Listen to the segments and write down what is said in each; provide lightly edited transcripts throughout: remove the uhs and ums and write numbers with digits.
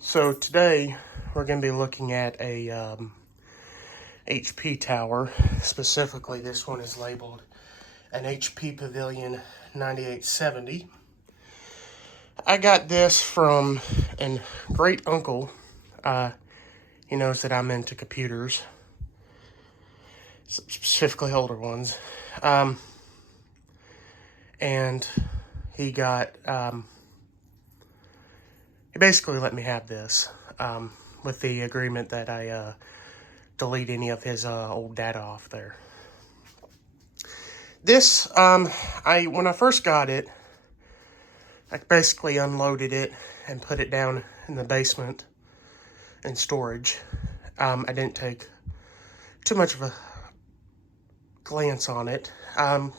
So today we're going to be looking at a HP tower. Specifically, this one is labeled an HP Pavilion 9870. I got this from a great uncle. He knows that I'm into computers, specifically older ones. And he got, he basically let me have this with the agreement that I delete any of his old data off there. This, when I first got it, I basically unloaded it and put it down in the basement in storage. I didn't take too much of a glance on it.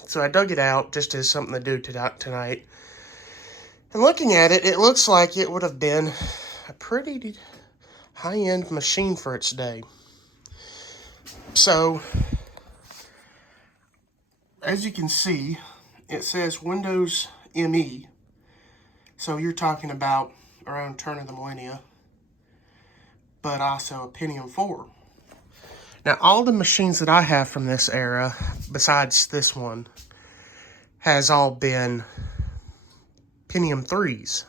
So I dug it out just as something to do tonight. And looking at it, it looks like it would have been a pretty high-end machine for its day. So, as you can see, it says Windows ME. So you're talking about around turn of the millennia, but also a Pentium 4. Now, all the machines that I have from this era, besides this one, has all been Pentium 3s.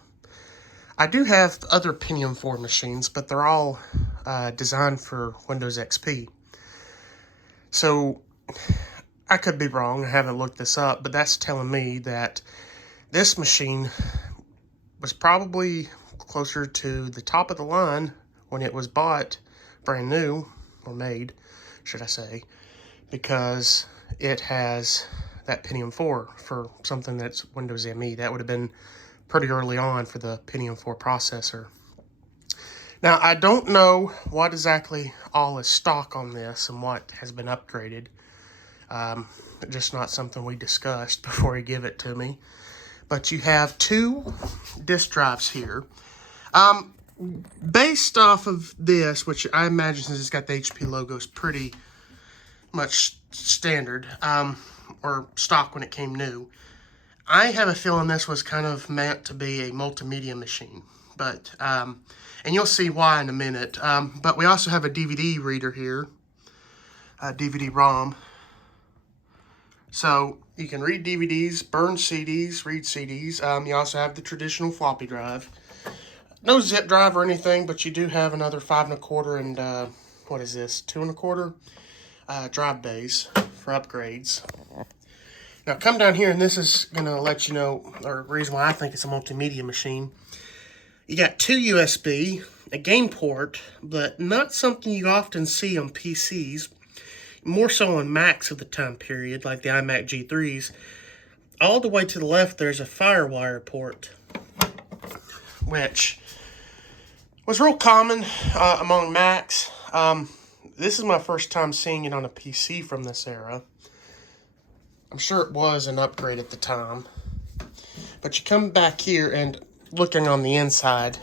I do have other Pentium 4 machines, but they're all designed for Windows XP. So, I could be wrong, I haven't looked this up, but that's telling me that this machine was probably closer to the top of the line when it was bought brand new, or made, should I say, because it has that Pentium 4 for something that's Windows ME. That would have been pretty early on for the Pentium 4 processor. Now, I don't know what exactly all is stock on this and what has been upgraded. Just not something we discussed before he gave it to me. But you have two disk drives here. Based off of this, which I imagine since it's got the HP logo, is pretty much standard, or stock when it came new. I have a feeling this was kind of meant to be a multimedia machine, but, and you'll see why in a minute. But we also have a DVD reader here, a DVD-ROM. So you can read DVDs, burn CDs, read CDs. You also have the traditional floppy drive. No zip drive or anything, but you do have another 5 1/4 and, what is this, 2 1/4 drive bays for upgrades. Now come down here, and this is going to let you know, or reason why I think it's a multimedia machine. You got 2 USB, a game port, but not something you often see on PCs. More so on Macs of the time period, like the iMac G3s. All the way to the left, there's a FireWire port, which was real common among Macs. This is my first time seeing it on a PC from this era. I'm sure it was an upgrade at the time. But you come back here, and looking on the inside,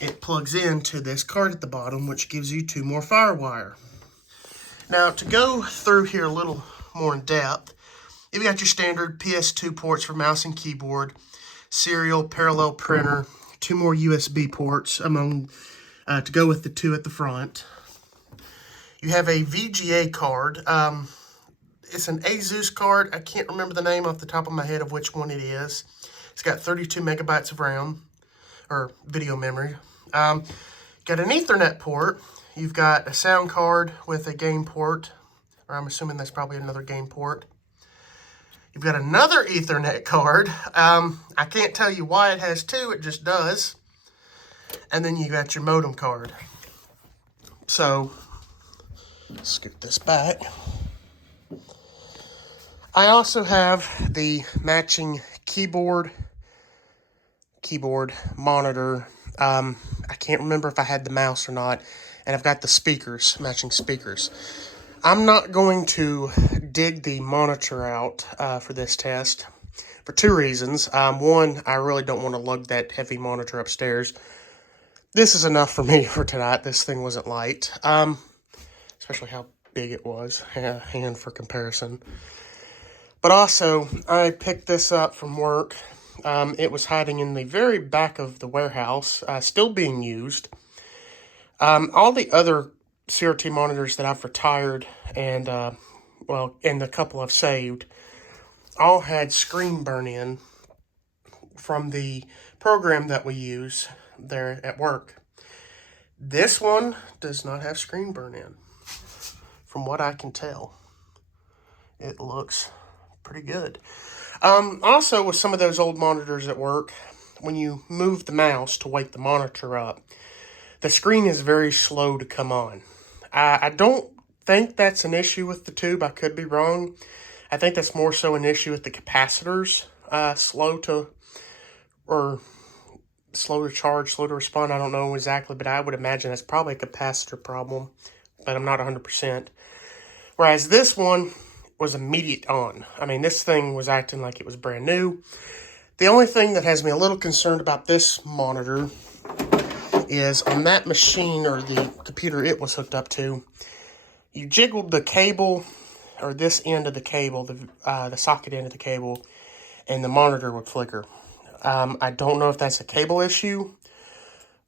it plugs into this card at the bottom, which gives you 2 more FireWire. Now, to go through here a little more in depth, you've got your standard PS2 ports for mouse and keyboard, serial, parallel printer, 2 more USB ports to go with the 2 at the front. You have a VGA card. It's an Asus card. I can't remember the name off the top of my head of which one it is. It's got 32 megabytes of RAM, or video memory. Got an Ethernet port. You've got a sound card with a game port, or I'm assuming that's probably another game port. You've got another Ethernet card. I can't tell you why it has 2, it just does. And then you got your modem card. So, scoot this back. I also have the matching keyboard, monitor. I can't remember if I had the mouse or not. And I've got the speakers, matching speakers. I'm not going to dig the monitor out for this test for 2 reasons. One, I really don't want to lug that heavy monitor upstairs. This is enough for me for tonight. This thing wasn't light, especially how big it was, hand for comparison. But also, I picked this up from work, It was hiding in the very back of the warehouse, still being used. All the other CRT monitors that I've retired and, and the couple I've saved, all had screen burn-in from the program that we use there at work. This one does not have screen burn-in, from what I can tell. It looks pretty good. Also, with some of those old monitors at work, when you move the mouse to wake the monitor up, the screen is very slow to come on. I don't think that's an issue with the tube. I could be wrong. I think that's more so an issue with the capacitors, slow to charge, slow to respond. I don't know exactly, but I would imagine that's probably a capacitor problem, but I'm not 100%. Whereas this one was immediate on. I mean, this thing was acting like it was brand new. The only thing that has me a little concerned about this monitor is on that machine, or the computer it was hooked up to, you jiggled the cable, or this end of the cable, the socket end of the cable, and the monitor would flicker. I don't know if that's a cable issue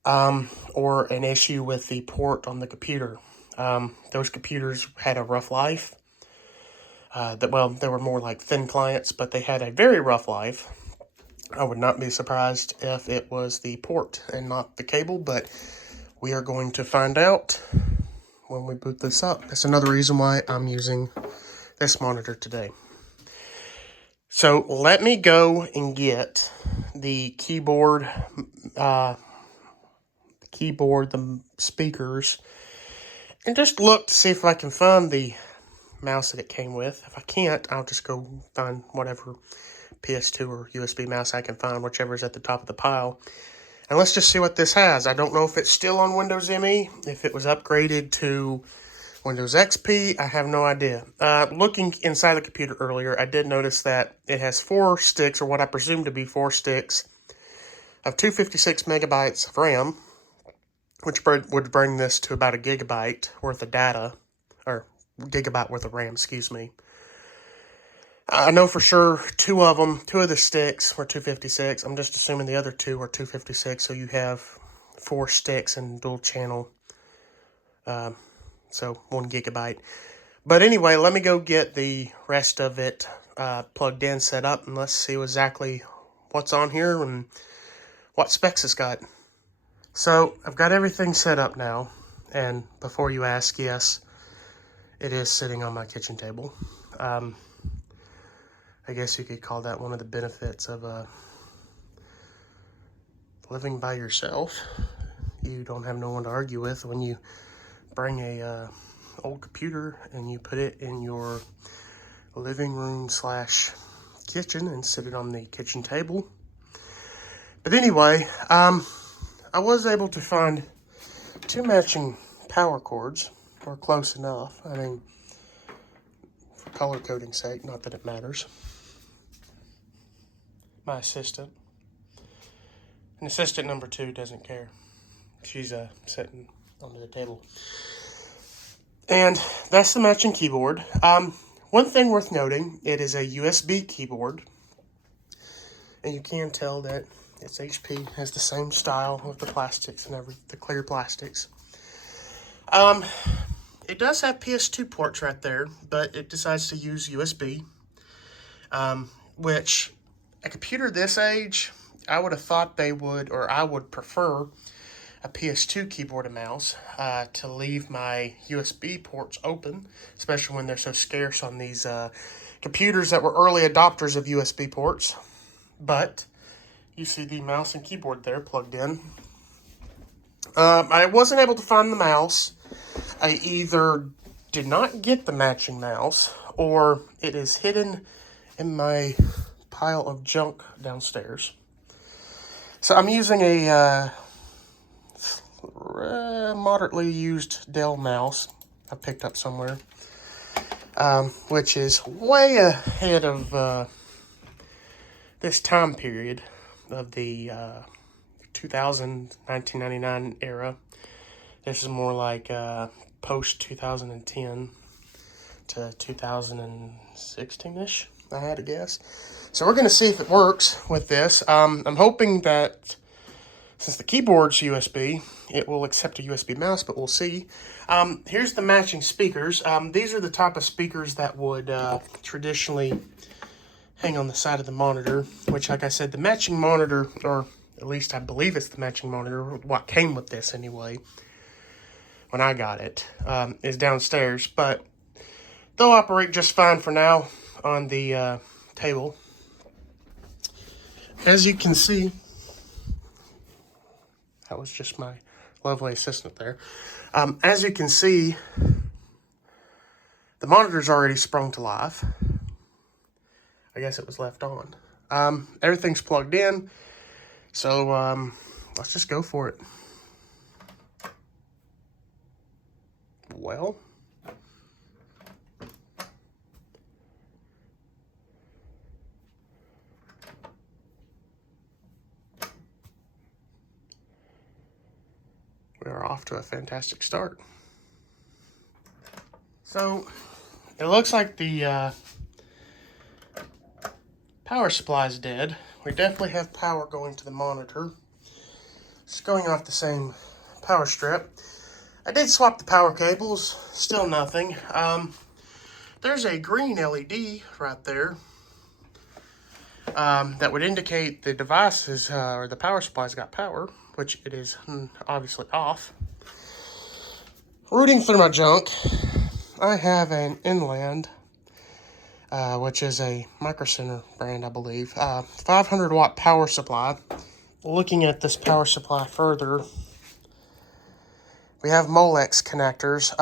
or an issue with the port on the computer. Those computers had a rough life. They were more like thin clients, but they had a very rough life. I would not be surprised if it was the port and not the cable, but we are going to find out when we boot this up. That's another reason why I'm using this monitor today. So let me go and get the keyboard, the speakers, and just look to see if I can find the mouse that it came with. If I can't, I'll just go find whatever PS2 or USB mouse I can find, whichever is at the top of the pile. And let's just see what this has. I don't know if it's still on Windows ME, if it was upgraded to Windows XP, I have no idea. Looking inside the computer earlier, I did notice that it has 4 sticks, or what I presume to be 4 sticks, of 256 megabytes of RAM, which would bring this to about a gigabyte worth of data, or gigabyte worth of RAM, excuse me. I know for sure 2 of the sticks were 256. I'm just assuming the other 2 are 256, so you have 4 sticks and dual channel, so 1 gigabyte. But anyway, let me go get the rest of it plugged in, set up, and let's see exactly what's on here and what specs it's got. So I've got everything set up now, and before you ask, yes, it is sitting on my kitchen table. I guess you could call that one of the benefits of living by yourself. You don't have no one to argue with when you bring a old computer and you put it in your living room / kitchen and sit it on the kitchen table. But anyway, I was able to find 2 matching power cords, or close enough. I mean, for color coding's sake, not that it matters. My assistant. And assistant number 2 doesn't care. She's sitting under the table. And that's the matching keyboard. One thing worth noting, it is a USB keyboard. And you can tell that it's HP, has the same style with the plastics and the clear plastics. It does have PS2 ports right there, but it decides to use USB, which a computer this age, I would have thought they would, or I would prefer a PS2 keyboard and mouse to leave my USB ports open, especially when they're so scarce on these computers that were early adopters of USB ports. But you see the mouse and keyboard there plugged in. I wasn't able to find the mouse. I either did not get the matching mouse, or it is hidden in my pile of junk downstairs. So I'm using a moderately used Dell mouse I picked up somewhere, which is way ahead of this time period of the 1999 era. This is more like post 2010 to 2016-ish, I had to guess. So we're going to see if it works with this. I'm hoping that since the keyboard's USB, it will accept a USB mouse, but we'll see. Here's the matching speakers. These are the type of speakers that would traditionally hang on the side of the monitor, which, like I said, the matching monitor, or at least I believe it's the matching monitor, what came with this anyway, when I got it, is downstairs. But they'll operate just fine for now on the table. As you can see, that was just my lovely assistant there. As you can see, the monitor's already sprung to life. I guess it was left on. Everything's plugged in, so let's just go for it. Well, we are off to a fantastic start. So, it looks like the power supply is dead. We definitely have power going to the monitor. It's going off the same power strip. I did swap the power cables, still nothing. There's a green LED right there that would indicate the device is, or the power supply's got power, which it is obviously off. Rooting through my junk, I have an Inland, which is a Micro Center brand, I believe. 500 watt power supply. Looking at this power supply further, we have Molex connectors.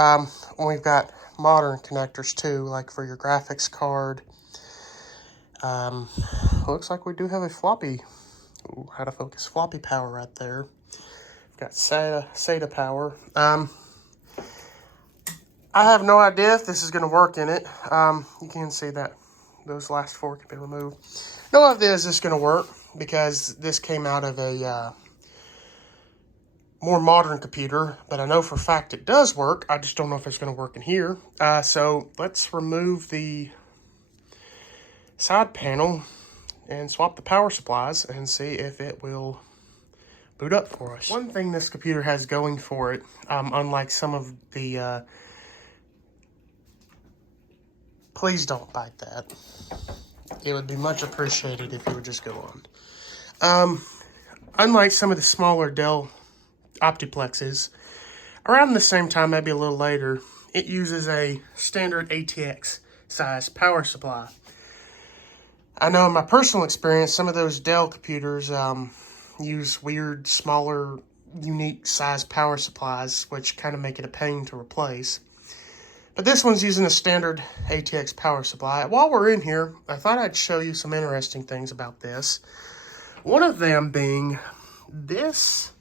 We've got modern connectors too, like for your graphics card. Looks like we do have a floppy. Ooh, how to focus floppy power right there. We've got SATA power. I have no idea if this is going to work in it. You can see that those last four can be removed. No idea is this going to work because this came out of a more modern computer, but I know for a fact it does work. I just don't know if it's going to work in here. So let's remove the side panel and swap the power supplies and see if it will boot up for us. One thing this computer has going for it, unlike some of the please don't bite that. It would be much appreciated if you would just go on. Unlike some of the smaller Dell Optiplexes, around the same time, maybe a little later, it uses a standard ATX size power supply. I know in my personal experience, some of those Dell computers use weird, smaller, unique size power supplies, which kind of make it a pain to replace. But this one's using a standard ATX power supply. While we're in here, I thought I'd show you some interesting things about this. One of them being this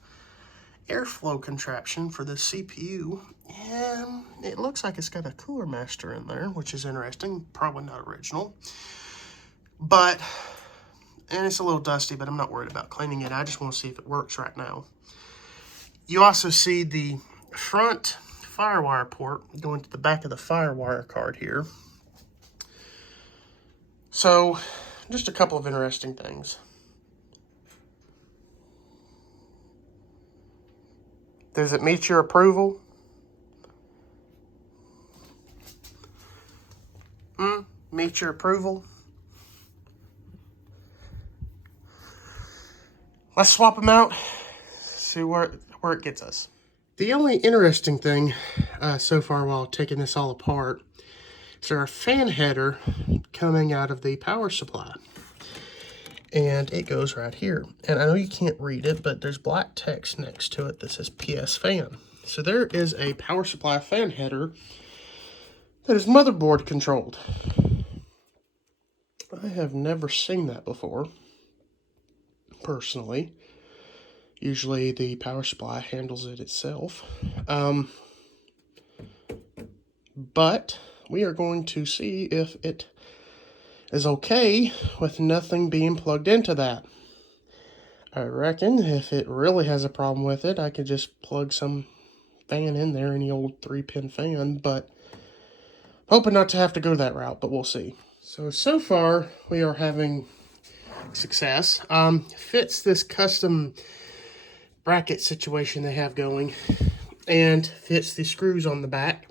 airflow contraption for the CPU. And it looks like it's got a cooler master in there, which is interesting. Probably not original. But, and it's a little dusty, but I'm not worried about cleaning it. I just want to see if it works right now. You also see the front FireWire port going to the back of the FireWire card here. So, just a couple of interesting things. Does it meet your approval? Meet your approval? Let's swap them out, see where it gets us. The only interesting thing so far while taking this all apart is there a fan header coming out of the power supply. And it goes right here. And I know you can't read it, but there's black text next to it that says PS fan. So there is a power supply fan header that is motherboard controlled. I have never seen that before, personally. Usually the power supply handles it itself. But we are going to see if it is okay with nothing being plugged into that. I reckon if it really has a problem with it, I could just plug some fan in there, any old 3-pin fan, but hoping not to have to go that route, but we'll see. So far, we are having success. Fits this custom bracket situation they have going, and fits the screws on the back.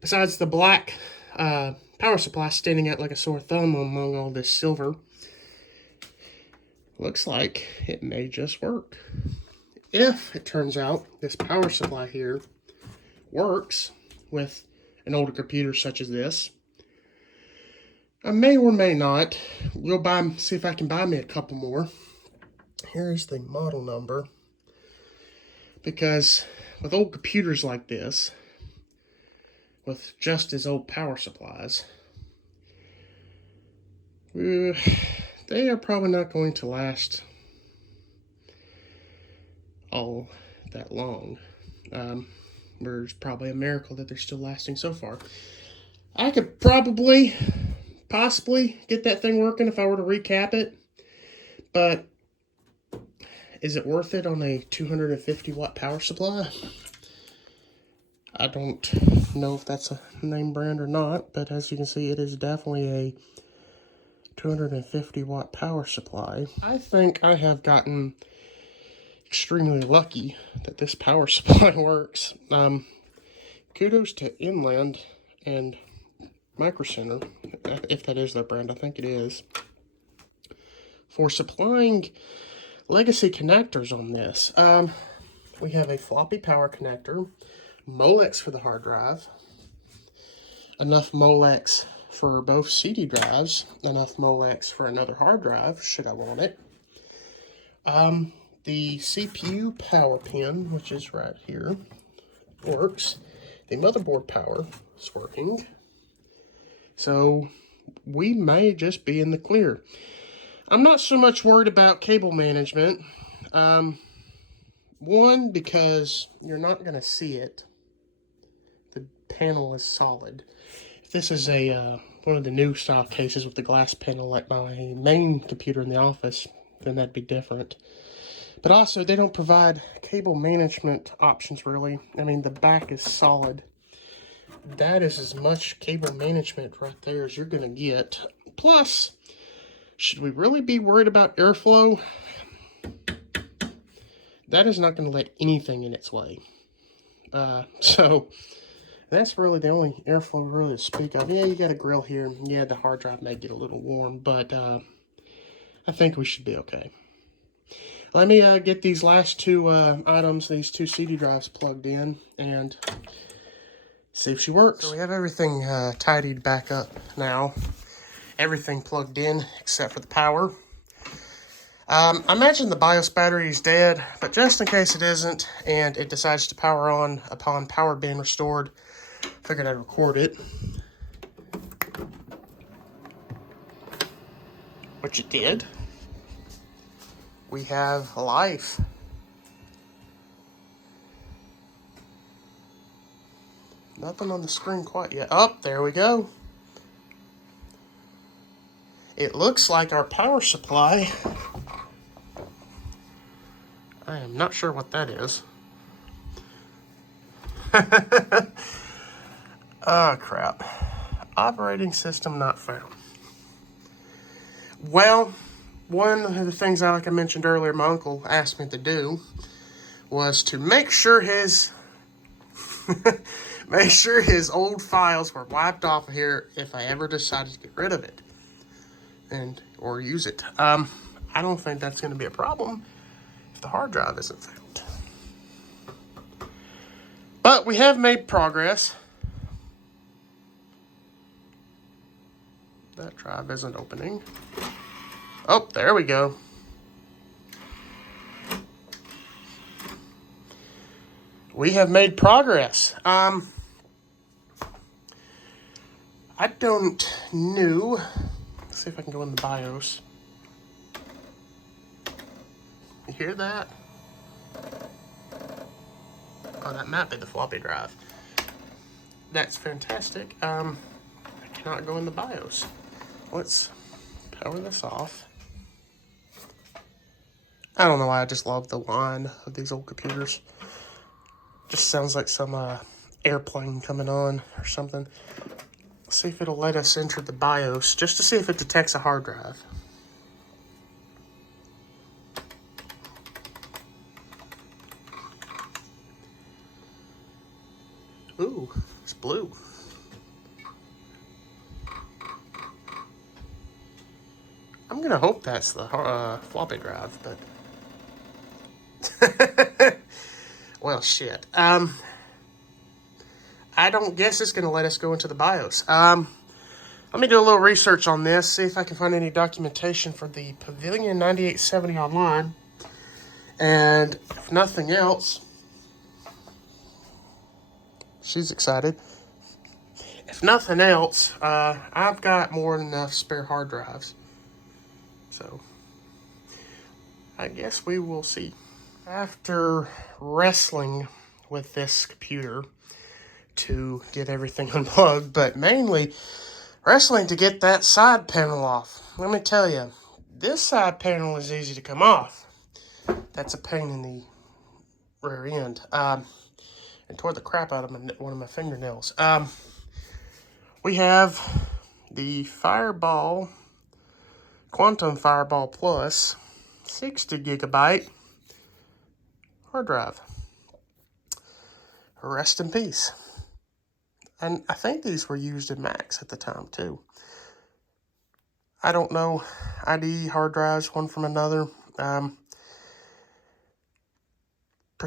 Besides the black power supply standing out like a sore thumb among all this silver, looks like it may just work. If it turns out this power supply here works with an older computer such as this, I may or may not see if I can buy me a couple more. Here's the model number. Because with old computers like this, with just as old power supplies, they are probably not going to last all that long. It's probably a miracle that they're still lasting so far. I could possibly get that thing working if I were to recap it, but is it worth it on a 250 watt power supply? I don't know if that's a name brand or not, but as you can see, it is definitely a 250 watt power supply. I think I have gotten extremely lucky that this power supply works. Kudos to Inland and Micro Center, if that is their brand, I think it is, for supplying legacy connectors on this. We have a floppy power connector, Molex for the hard drive, enough Molex for both CD drives, enough Molex for another hard drive, should I want it. The CPU power pin, which is right here, works. The motherboard power is working. So we may just be in the clear. I'm not so much worried about cable management. One, because you're not going to see it. The panel is solid. If this is a one of the new style cases with the glass panel like my main computer in the office, then that'd be different. But also, they don't provide cable management options, really. I mean, the back is solid. That is as much cable management right there as you're going to get. Plus, should we really be worried about airflow? That is not going to let anything in its way. So, that's really the only airflow really to speak of. Yeah, you got a grill here. Yeah, the hard drive may get a little warm, but I think we should be okay. Let me get these last two items, these two CD drives plugged in, and see if she works. So we have everything tidied back up now. Everything plugged in except for the power. I imagine the BIOS battery is dead, but just in case it isn't and it decides to power on upon power being restored, figured I'd record it. Which it did. We have life. Nothing on the screen quite yet. Oh, there we go. It looks like our power supply. I am not sure what that is. Oh, crap. Operating system not found. Well, one of the things, like I mentioned earlier, my uncle asked me to do was to make sure his old files were wiped off of here if I ever decided to get rid of it or use it. I don't think that's going to be a problem if the hard drive isn't found. But we have made progress. That drive isn't opening. Oh, there we go. We have made progress. I don't know. Let's see if I can go in the BIOS. You hear that? Oh, that might be the floppy drive. That's fantastic. I cannot go in the BIOS. Let's power this off. I don't know why, I just love the line of these old computers. Just sounds like some airplane coming on or something. See if it'll let us enter the BIOS, just to see if it detects a hard drive. Ooh, it's blue. I'm gonna hope that's the floppy drive, but well, shit. I don't guess it's gonna let us go into the BIOS. Let me do a little research on this, see if I can find any documentation for the Pavilion 9870 online, and if nothing else, she's excited. If nothing else, I've got more than enough spare hard drives. So, I guess we will see. After wrestling with this computer to get everything unplugged, but mainly wrestling to get that side panel off. Let me tell you, this side panel is easy to come off. That's a pain in the rear end. And tore the crap out of one of my fingernails. We have the Fireball, Quantum Fireball Plus, 60 gigabyte hard drive. Rest in peace. And I think these were used in Macs at the time, too. I don't know ID hard drives, one from another, per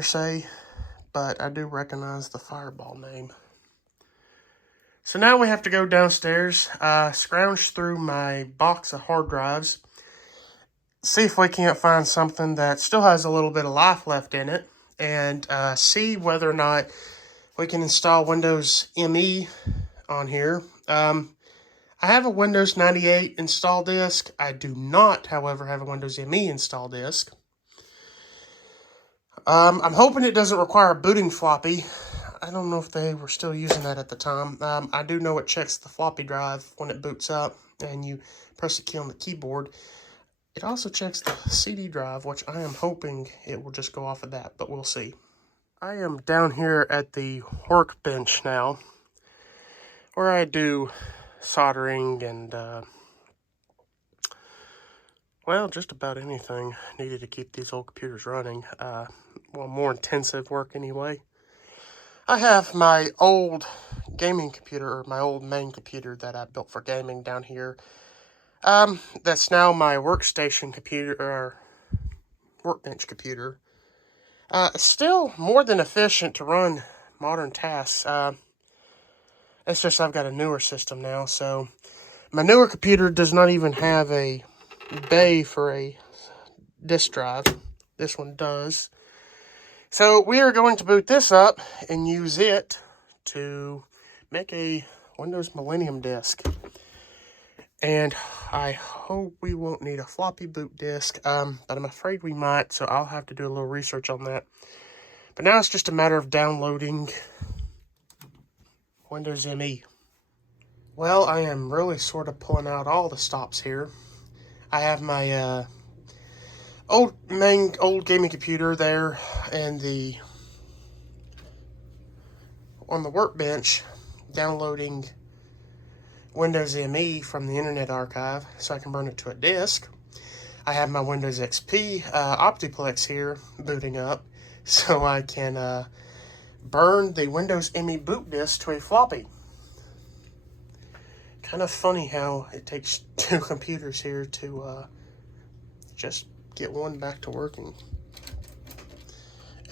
se, but I do recognize the Fireball name. So now we have to go downstairs, scrounge through my box of hard drives, see if we can't find something that still has a little bit of life left in it, and see whether or not we can install Windows ME on here. I have a Windows 98 install disk. I do not, however, have a Windows ME install disk. I'm hoping it doesn't require a booting floppy. I don't know if they were still using that at the time. I do know it checks the floppy drive when it boots up and you press the key on the keyboard. It also checks the CD drive, which I am hoping it will just go off of that, but we'll see. I am down here at the workbench now, where I do soldering and, well, just about anything needed to keep these old computers running. Well, more intensive work anyway. I have my old gaming computer, or my old main computer that I built for gaming down here. That's now my workstation computer, or workbench computer. It's still more than efficient to run modern tasks. It's just I've got a newer system now, so my newer computer does not even have a bay for a disk drive. This one does. So we are going to boot this up and use it to make a Windows Millennium disk. And I hope we won't need a floppy boot disk, but I'm afraid we might, so I'll have to do a little research on that. But now it's just a matter of downloading Windows ME. Well, I am really sort of pulling out all the stops here. I have my old gaming computer there, and on the workbench, downloading Windows ME from the Internet Archive so I can burn it to a disk. I have my Windows XP Optiplex here booting up so I can burn the Windows ME boot disk to a floppy. Kind of funny how it takes two computers here to just get one back to working.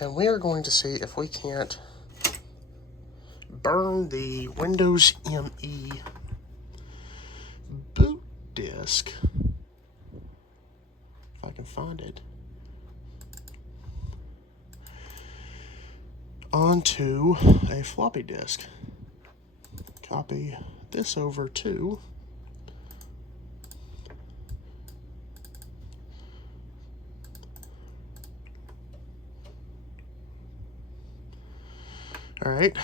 And we are going to see if we can't burn the Windows ME boot disk, if I can find it, onto a floppy disk. Copy this over to alright,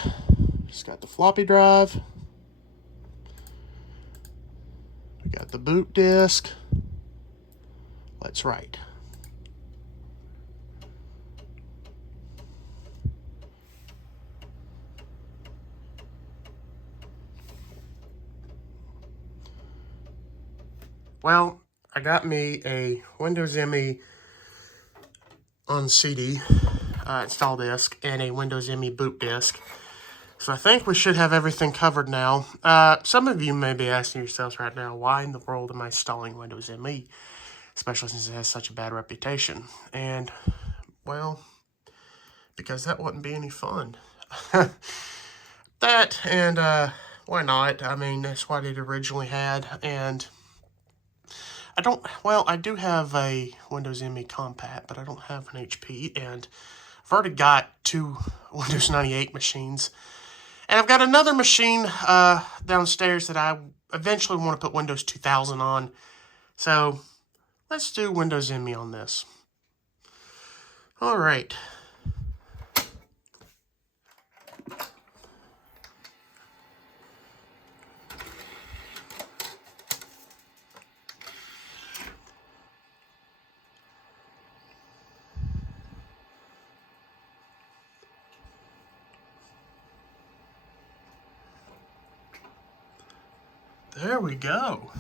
just got the floppy drive, we got the boot disk. Let's write. Well, I got me a Windows ME on CD install disk and a Windows ME boot disk. So I think we should have everything covered now. Some of you may be asking yourselves right now, why in the world am I installing Windows ME? Especially since it has such a bad reputation. And, well, because that wouldn't be any fun. That, and why not? I mean, that's what it originally had. And I do have a Windows ME Compact, but I don't have an HP. And I've already got 2 Windows 98 machines. And I've got another machine downstairs that I eventually want to put Windows 2000 on. So let's do Windows ME on this. All right. There we go.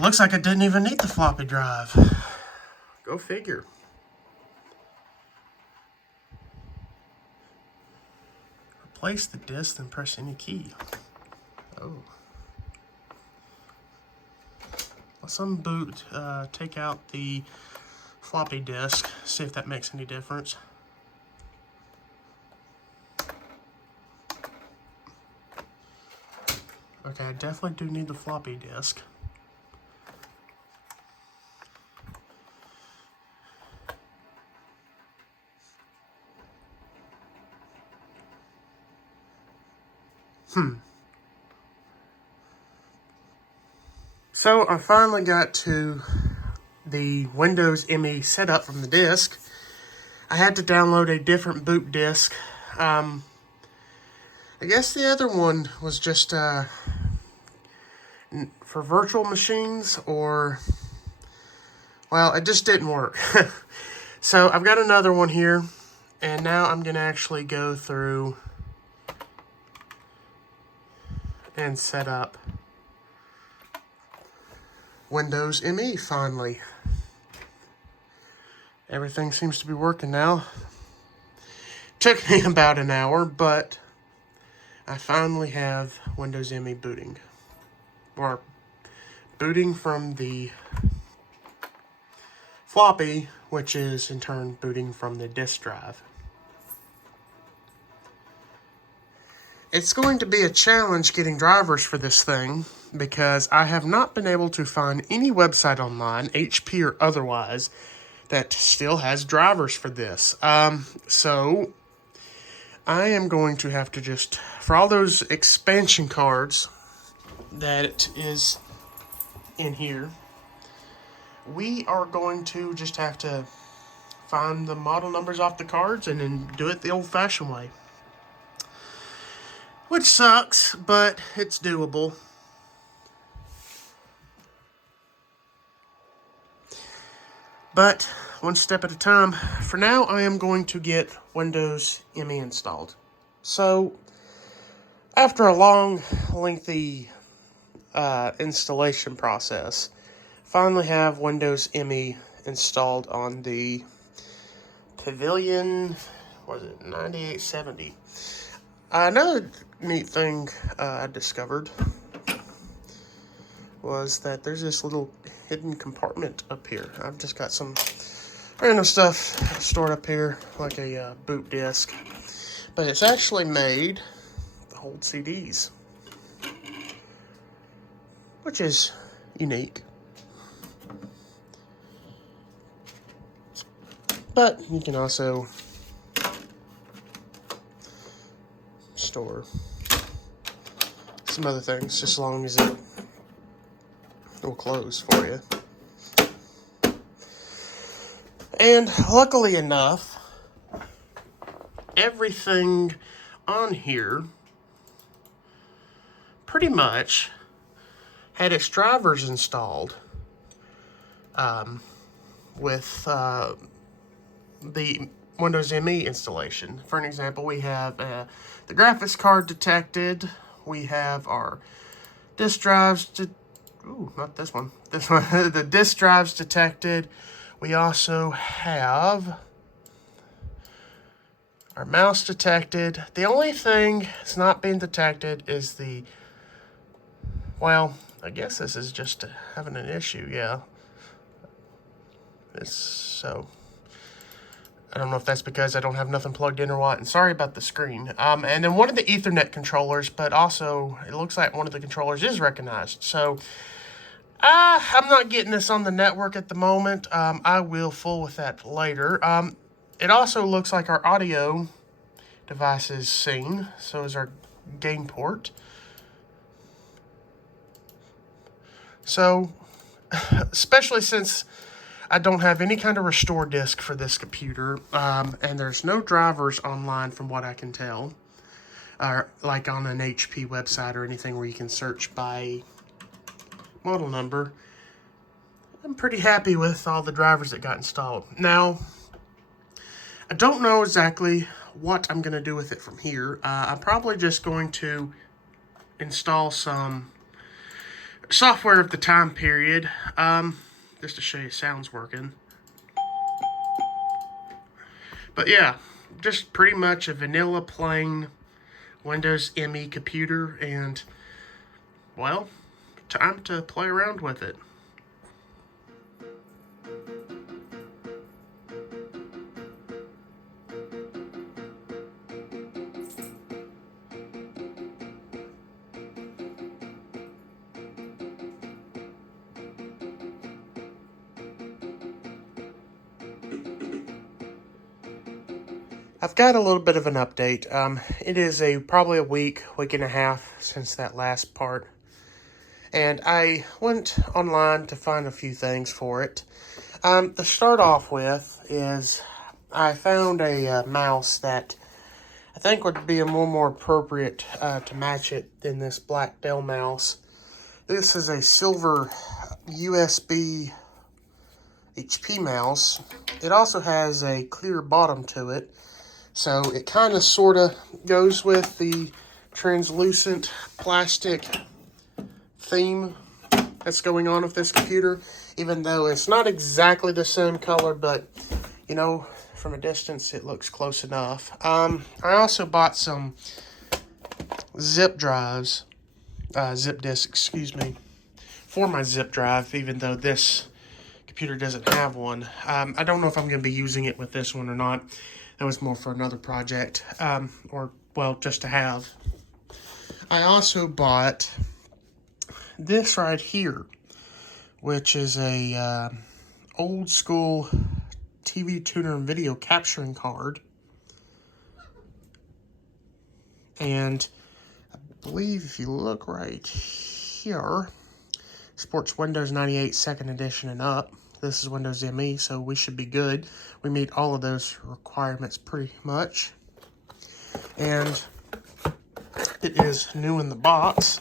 Looks like I didn't even need the floppy drive. Go figure. Replace the disk, then press any key. Oh. Let's unboot, take out the floppy disk, see if that makes any difference. Okay, I definitely do need the floppy disk. So I finally got to the Windows ME setup from the disk. I had to download a different boot disk. I guess the other one was just for virtual machines, or, well, it just didn't work. So I've got another one here, and now I'm going to actually go through and set up Windows ME finally. Everything seems to be working now. Took me about an hour, but I finally have Windows ME booting. Or booting from the floppy, which is in turn booting from the disk drive. It's going to be a challenge getting drivers for this thing, because I have not been able to find any website online, HP or otherwise, that still has drivers for this. So I am going to have to just, for all those expansion cards that is in here, we are going to just have to find the model numbers off the cards and then do it the old-fashioned way. Which sucks, but it's doable. But one step at a time. For now, I am going to get Windows ME installed. So, after a long, lengthy installation process, finally have Windows ME installed on the Pavilion, what is it, 9870. Another neat thing I discovered was that there's this little hidden compartment up here. I've just got some random stuff stored up here, like a boot disk, but it's actually made to hold CDs, which is unique. But you can also store some other things, just as long as it will close for you. And luckily enough, everything on here pretty much had its drivers installed with the Windows ME installation. For an example, we have the graphics card detected, we have our disk drives Ooh, not this one. This one, the disk drive's detected. We also have our mouse detected. The only thing that's not being detected is the, well, I guess this is just having an issue, yeah. So, I don't know if that's because I don't have nothing plugged in or what, and sorry about the screen. And then one of the Ethernet controllers, but also it looks like one of the controllers is recognized. So, I'm not getting this on the network at the moment. I will fool with that later. It also looks like our audio device is seen, so is our game port. So, especially since I don't have any kind of restore disk for this computer, and there's no drivers online from what I can tell, like on an HP website or anything where you can search by model number. I'm pretty happy with all the drivers that got installed. Now, I don't know exactly what I'm going to do with it from here. I'm probably just going to install some software of the time period, just to show you sound's working. But yeah, just pretty much a vanilla plain Windows ME computer, and, well, time to play around with it. I've got a little bit of an update. It is probably a week and a half since that last part. And I went online to find a few things for it. To start off with is I found a mouse that I think would be a little more appropriate to match it than this black Dell mouse. This is a silver USB HP mouse. It also has a clear bottom to it. So it kind of sort of goes with the translucent plastic theme that's going on with this computer, even though it's not exactly the same color, but, you know, from a distance it looks close enough. I also bought some zip drives, zip disks, excuse me, for my zip drive, even though this computer doesn't have one. I don't know if I'm going to be using it with this one or not. That was more for another project, or, well, just to have. I also bought this right here, which is a old school TV tuner and video capturing card. And I believe if you look right here, supports Windows 98 2nd edition and up. This is Windows ME, so we should be good. We meet all of those requirements pretty much. And it is new in the box.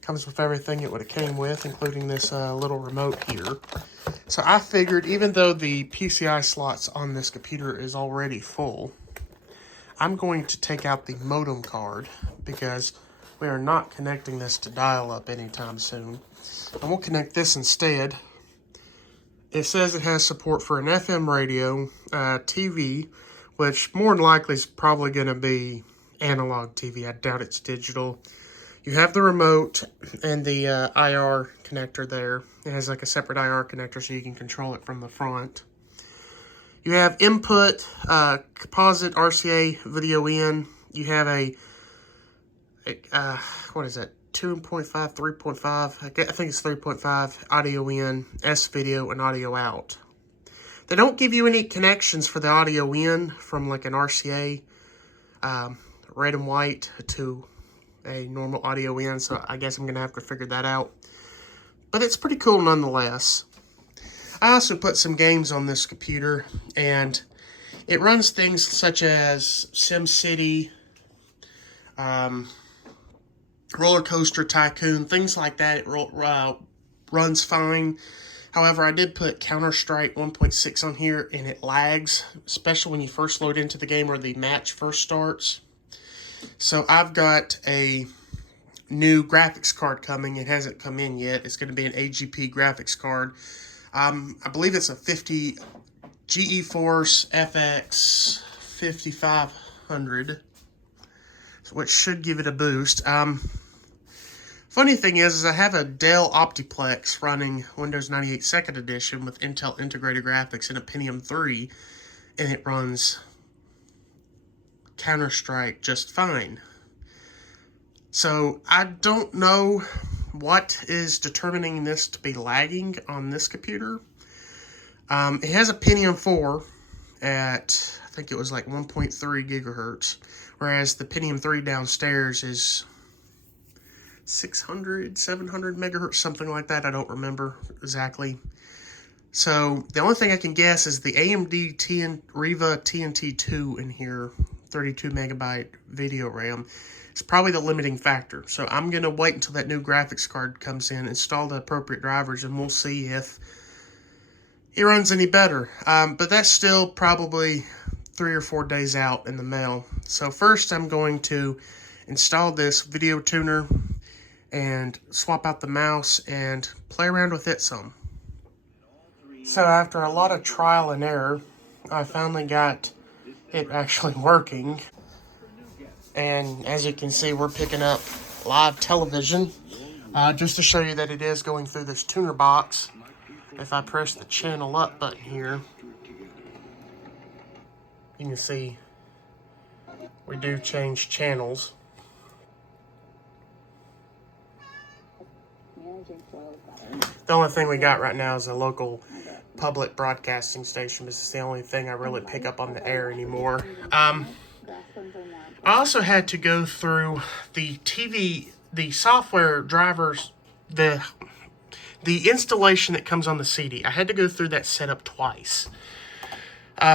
Comes with everything it would have came with, including this little remote here. So I figured, even though the PCI slots on this computer is already full, I'm going to take out the modem card because we are not connecting this to dial-up anytime soon. And we'll connect this instead. It says it has support for an FM radio, TV, which more than likely is probably going to be analog TV. I doubt it's digital. You have the remote and the IR connector there. It has like a separate IR connector so you can control it from the front. You have input, composite RCA video in. You have a what is that? 2.5, 3.5, I think it's 3.5 audio in, S video, and audio out. They don't give you any connections for the audio in from like an RCA, red and white, to a normal audio in, so I guess I'm going to have to figure that out. But it's pretty cool nonetheless. I also put some games on this computer, and it runs things such as SimCity, Roller Coaster Tycoon, things like that. It runs fine. However, I did put Counter-Strike 1.6 on here, and it lags, especially when you first load into the game or the match first starts. So I've got a new graphics card coming. It hasn't come in yet. It's going to be an AGP graphics card. I believe it's a 50 GeForce FX 5500, which should give it a boost. Funny thing is I have a Dell Optiplex running Windows 98 2nd Edition with Intel integrated graphics and a Pentium 3, and it runs Counter-Strike just fine. So I don't know what is determining this to be lagging on this computer. It has a Pentium 4 at, I think it was like 1.3 gigahertz, whereas the Pentium 3 downstairs is 600, 700 megahertz, something like that. I don't remember exactly. So the only thing I can guess is the AMD Riva TNT2 in here, 32 megabyte video RAM. It's probably the limiting factor. So I'm going to wait until that new graphics card comes in, install the appropriate drivers, and we'll see if it runs any better. But that's still probably 3 or 4 days out in the mail. So first I'm going to install this video tuner and swap out the mouse and play around with it some. So after a lot of trial and error, I finally got it actually working. And as you can see, we're picking up live television. Just to show you that it is going through this tuner box. If I press the channel up button here, you can see we do change channels. The only thing we got right now is a local public broadcasting station, but it's the only thing I really pick up on the air anymore. I also had to go through the software drivers, the installation that comes on the CD. I had to go through that setup twice.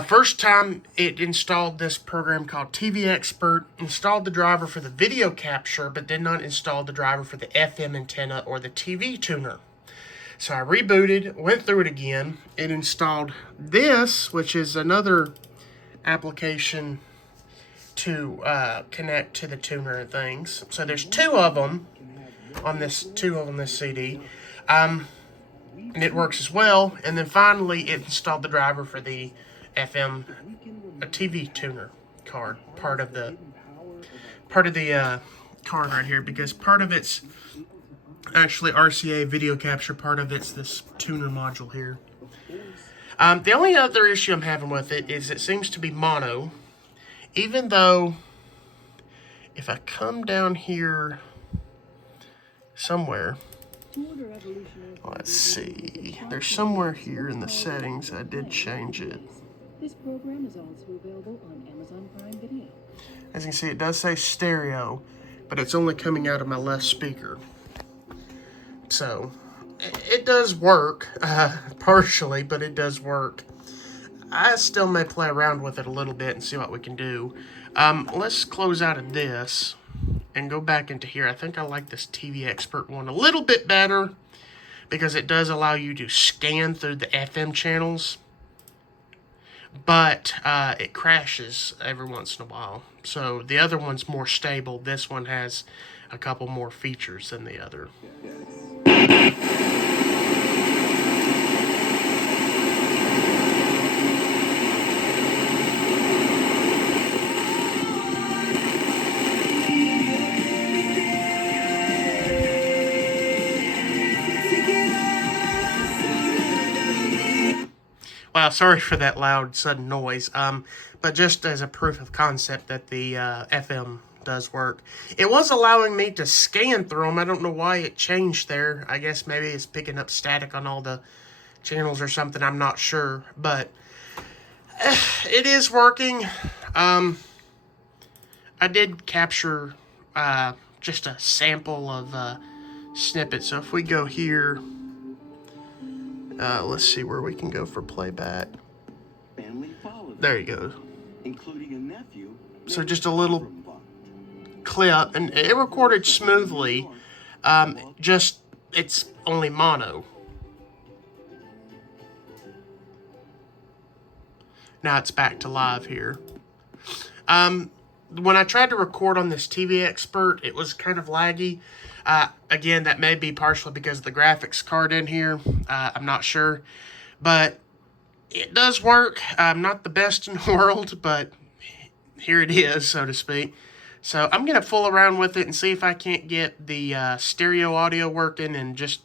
First time, it installed this program called TV Expert, installed the driver for the video capture, but did not install the driver for the FM antenna or the TV tuner. So I rebooted, went through it again, and installed this, which is another application to connect to the tuner and things. So there's two of them on this CD. And it works as well. And then finally, it installed the driver for the FM, a TV tuner card, part of the card right here, because part of it's actually RCA video capture, part of it's this tuner module here. The only other issue I'm having with it is it seems to be mono, even though if I come down here somewhere, let's see, there's somewhere here in the settings I did change it. This program is also available on Amazon Prime Video. As you can see, it does say stereo, but it's only coming out of my left speaker. So it does work, partially, but it does work. I still may play around with it a little bit and see what we can do. Let's close out of this and go back into here. I think I like this TV Expert one a little bit better because it does allow you to scan through the FM channels, but it crashes every once in a while. So the other one's more stable. This one has a couple more features than the other. Wow, sorry for that loud, sudden noise, but just as a proof of concept that the FM does work. It was allowing me to scan through them. I don't know why it changed there. I guess maybe it's picking up static on all the channels or something. I'm not sure, but it is working. I did capture just a sample of snippets. So if we go here, let's see where we can go for playback. There you go. Including a nephew. So just a little clip, and it recorded smoothly. Just it's only mono. Now it's back to live here. when I tried to record on this TV Expert, it was kind of laggy. Again, that may be partially because of the graphics card in here. I'm not sure. But it does work. I'm not the best in the world, but here it is, so to speak. So I'm going to fool around with it and see if I can't get the stereo audio working and just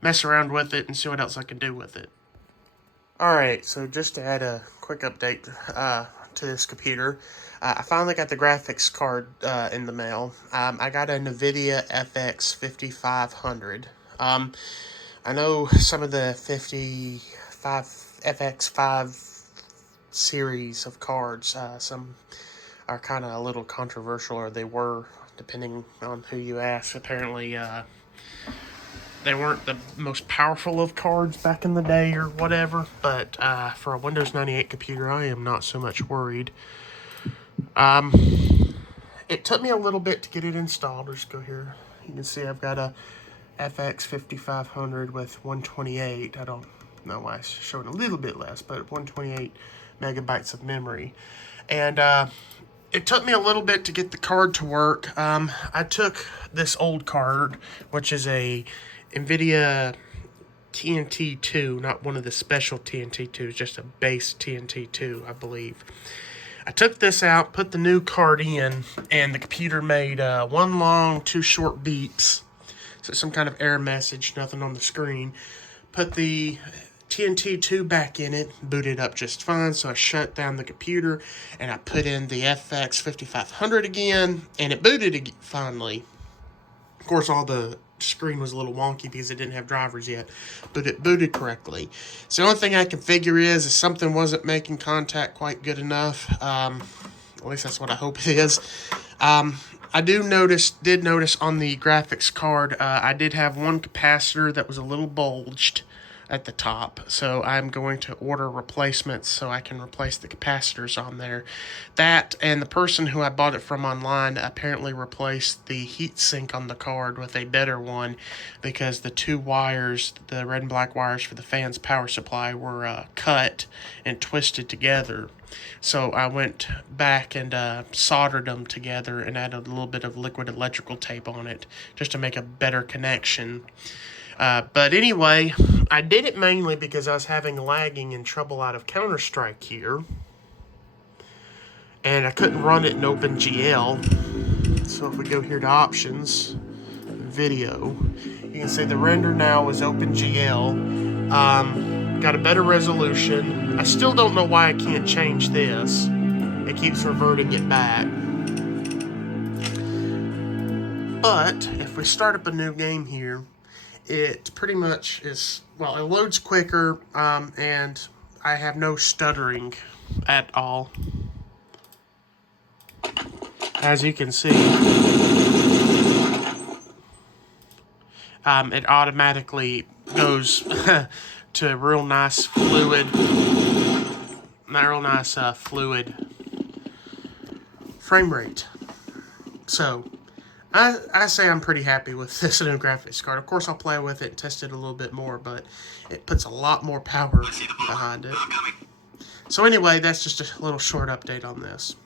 mess around with it and see what else I can do with it. Alright, so just to add a quick update to this computer, I finally got the graphics card in the mail. I got a NVIDIA FX 5500. I know some of the 55 FX5 series of cards, some are kind of a little controversial, or they were, depending on who you ask. Apparently, they weren't the most powerful of cards back in the day or whatever, but for a Windows 98 computer, I am not so much worried. It took me a little bit to get it installed. Let's go here. You can see I've got a FX 5500 with 128. I don't know why it's showing a little bit less, but 128 megabytes of memory. And it took me a little bit to get the card to work. I took this old card, which is a NVIDIA TNT2, not one of the special TNT2s, just a base TNT2, I believe. I took this out, put the new card in, and the computer made one long, two short beeps. So some kind of error message, nothing on the screen. Put the TNT2 back in it, booted up just fine, so I shut down the computer, and I put in the FX 5500 again, and it booted finally. Of course, all the screen was a little wonky because it didn't have drivers yet, but it booted correctly. So the only thing I can figure is something wasn't making contact quite good enough. At least that's what I hope it is. I did notice on the graphics card, I did have one capacitor that was a little bulged at the top, so I'm going to order replacements so I can replace the capacitors on there. That, and the person who I bought it from online apparently replaced the heatsink on the card with a better one because the two wires, the red and black wires for the fan's power supply, were cut and twisted together. So I went back and soldered them together and added a little bit of liquid electrical tape on it just to make a better connection. But anyway, I did it mainly because I was having lagging and trouble out of Counter-Strike here. And I couldn't run it in OpenGL. So if we go here to Options, Video, you can see the render now is OpenGL. Got a better resolution. I still don't know why I can't change this. It keeps reverting it back. But if we start up a new game here, it pretty much is, well, it loads quicker, and I have no stuttering at all. As you can see, it automatically goes to a real nice fluid frame rate. So I say I'm pretty happy with this new graphics card. Of course, I'll play with it and test it a little bit more, but it puts a lot more power behind it. So anyway, that's just a little short update on this.